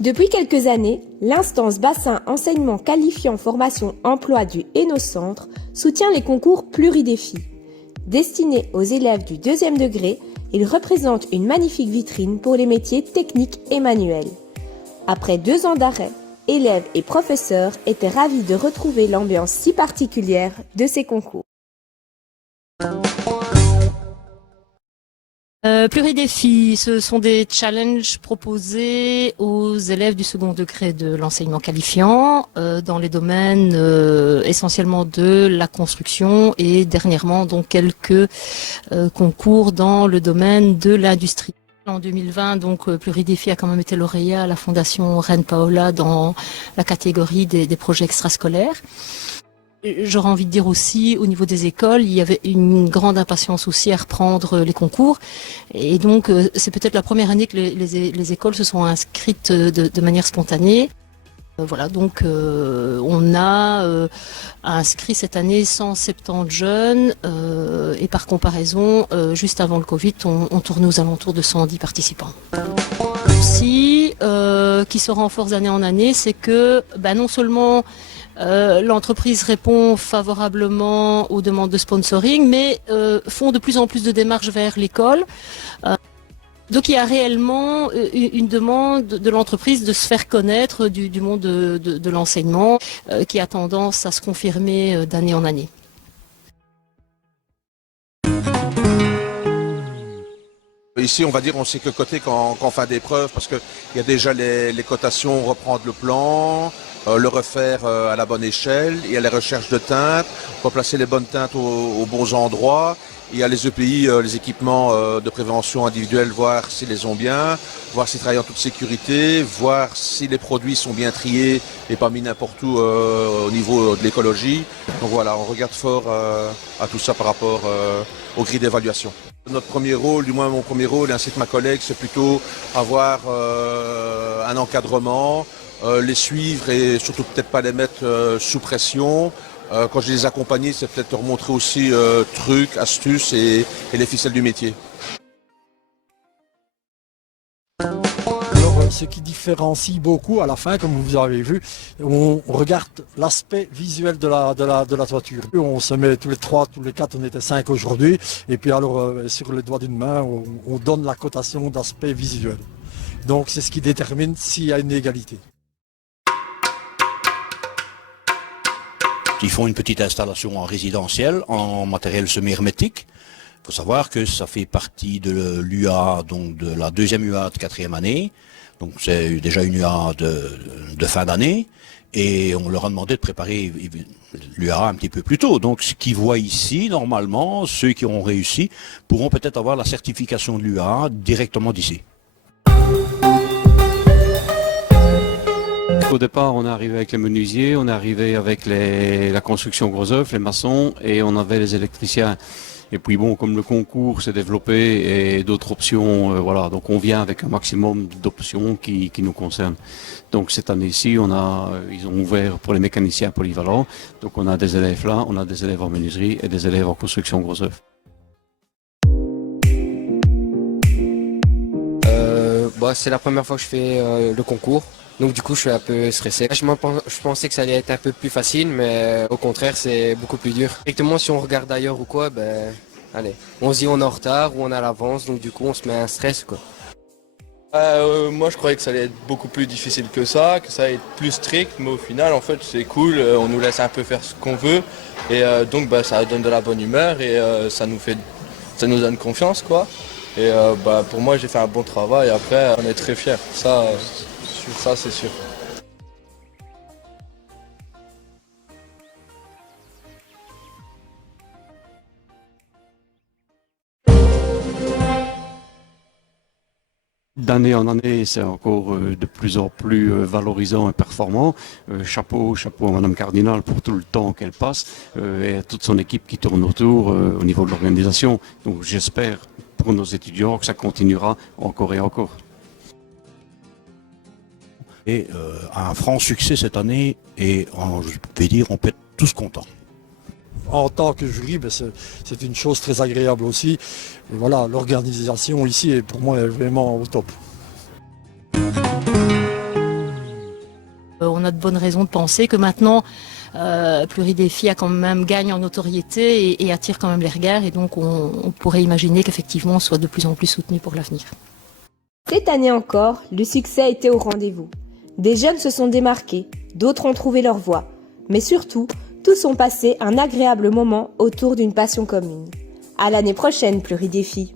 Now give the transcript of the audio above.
Depuis quelques années, l'instance Bassin Enseignement Qualifiant Formation Emploi du Hainaut-Centre soutient les concours Pluridéfis. Destinés aux élèves du deuxième degré, ils représentent une magnifique vitrine pour les métiers techniques et manuels. Après 2 ans d'arrêt, élèves et professeurs étaient ravis de retrouver l'ambiance si particulière de ces concours. Pluridéfis, ce sont des challenges proposés aux élèves du second degré de l'enseignement qualifiant dans les domaines essentiellement de la construction et dernièrement donc quelques concours dans le domaine de l'industrie. En 2020, donc Pluridéfis a quand même été lauréat à la Fondation Reine Paola dans la catégorie des projets extrascolaires. J'aurais envie de dire aussi, au niveau des écoles, il y avait une grande impatience aussi à reprendre les concours. Et donc, c'est peut-être la première année que les écoles se sont inscrites de manière spontanée. Voilà, donc on a inscrit cette année 170 jeunes et par comparaison, juste avant le Covid, on tournait aux alentours de 110 participants. Aussi, qui se renforce d'année en année, c'est que non seulement l'entreprise répond favorablement aux demandes de sponsoring, mais font de plus en plus de démarches vers l'école. Donc il y a réellement une demande de l'entreprise de se faire connaître du monde de l'enseignement qui a tendance à se confirmer d'année en année. Ici, on va dire, on sait que côté qu'en fin d'épreuve, parce qu'il y a déjà les cotations, reprendre le plan, le refaire à la bonne échelle, il y a les recherches de teintes, replacer les bonnes teintes aux bons endroits, il y a les EPI, les équipements de prévention individuelle, voir s'ils les ont bien, voir s'ils travaillent en toute sécurité, voir si les produits sont bien triés et pas mis n'importe où au niveau de l'écologie. Donc voilà, on regarde fort à tout ça par rapport aux grilles d'évaluation. Notre premier rôle, du moins mon premier rôle, ainsi que ma collègue, c'est plutôt avoir un encadrement, les suivre et surtout peut-être pas les mettre sous pression. Quand je les accompagne, c'est peut-être leur montrer aussi trucs, astuces et les ficelles du métier. Alors, ce qui différencie beaucoup à la fin, comme vous avez vu, on regarde l'aspect visuel de la toiture. On se met tous les 3, tous les 4, on était 5 aujourd'hui. Et puis alors, sur les doigts d'une main, on donne la cotation d'aspect visuel. Donc c'est ce qui détermine s'il y a une égalité. Ils font une petite installation en résidentiel, en matériel semi-hermétique. Il faut savoir que ça fait partie de l'UA, donc de la deuxième UA de 4e année. Donc c'est déjà une UA de fin d'année. Et on leur a demandé de préparer l'UA un petit peu plus tôt. Donc ce qu'ils voient ici, normalement, ceux qui ont réussi, pourront peut-être avoir la certification de l'UA directement d'ici. Au départ, on est arrivé avec les menuisiers, on est arrivé avec la construction gros œuvre, les maçons, et on avait les électriciens. Et puis bon, comme le concours s'est développé et d'autres options, voilà, donc on vient avec un maximum d'options qui nous concernent. Donc cette année-ci, ils ont ouvert pour les mécaniciens polyvalents. Donc on a des élèves là, on a des élèves en menuiserie et des élèves en construction gros œuvre. C'est la première fois que je fais le concours. Donc du coup, je suis un peu stressé. Je pensais que ça allait être un peu plus facile, mais au contraire, c'est beaucoup plus dur. Directement, si on regarde ailleurs ou quoi, allez, on se dit on est en retard ou on est à l'avance, donc du coup, on se met un stress, quoi. Moi, je croyais que ça allait être beaucoup plus difficile que ça allait être plus strict, mais au final, en fait, c'est cool. On nous laisse un peu faire ce qu'on veut, et donc, ça donne de la bonne humeur et ça nous donne confiance, quoi. Et pour moi, j'ai fait un bon travail. Après, on est très fiers. Ça c'est sûr. D'année en année, c'est encore de plus en plus valorisant et performant. Chapeau à Madame Cardinal pour tout le temps qu'elle passe et à toute son équipe qui tourne autour au niveau de l'organisation. Donc j'espère pour nos étudiants que ça continuera encore et encore. Et un franc succès cette année et je vais dire on peut être tous contents. En tant que jury, c'est une chose très agréable aussi. Et voilà, l'organisation ici, pour moi, est vraiment au top. On a de bonnes raisons de penser que maintenant, Pluridéfi a quand même gagne en notoriété et attire quand même les regards. Et donc, on pourrait imaginer qu'effectivement, on soit de plus en plus soutenu pour l'avenir. Cette année encore, le succès était au rendez-vous. Des jeunes se sont démarqués, d'autres ont trouvé leur voie. Mais surtout, tous ont passé un agréable moment autour d'une passion commune. À l'année prochaine, Pluridéfi.